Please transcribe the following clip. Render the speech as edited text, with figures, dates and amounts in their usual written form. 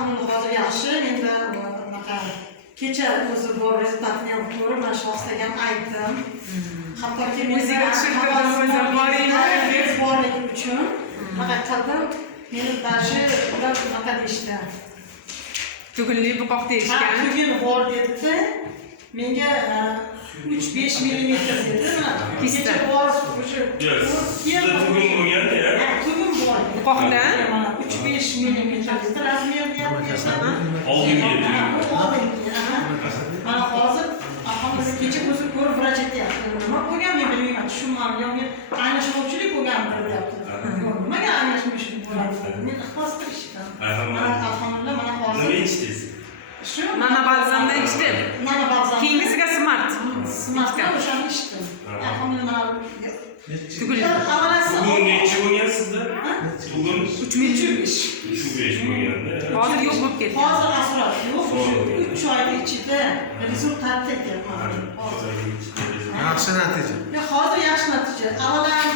ahvolim hozir yaxshi. Endi bunaqa kecha o'zi bor rezultatni ham ko'rib, mana shu haqida ham aytdim. Hattoki o'ziga tushuntirdim borligi uchun faqat qildim. Meni dashi ular bunaqa deyishdi. Tugunli buqoq deyishgan. Tugul bor dedi. Menga 3-5 millimetr dedi. Kecha bor o'sha. Tugun bo'lganda ya. Tugun bor. Buqoqda 3-5 millimetr dedi. Razmerni ham Oldingi. Mana hozir ahamiz kecha o'zi ko'rib vrach aytyapti. Nima bo'lgan men bilmayman, tushunmadim. Yo'q, men anglashmovchilik bo'lgandir deyapti. Nimaga anglashmovchilik bo'ladi? Men ixlos qilishdim. Alhamdulillah mana hozir. Nima ichdingiz? Shu Nana balzamda ichdim. Nana balzam. Keyingisiga smart. Smartda o'shani ichdim. Alhamdulillah. Tugul. Tugun nechi bo'lgan sizda? Tugun 3-5. 3-5 bo'lganda. Hozir yo'q bo'lib ketdi. Hozir asror yo'q. 3 oyning ichida rezultatga keldi. Yaxshi natija. Hozir yaxshi natija. Avval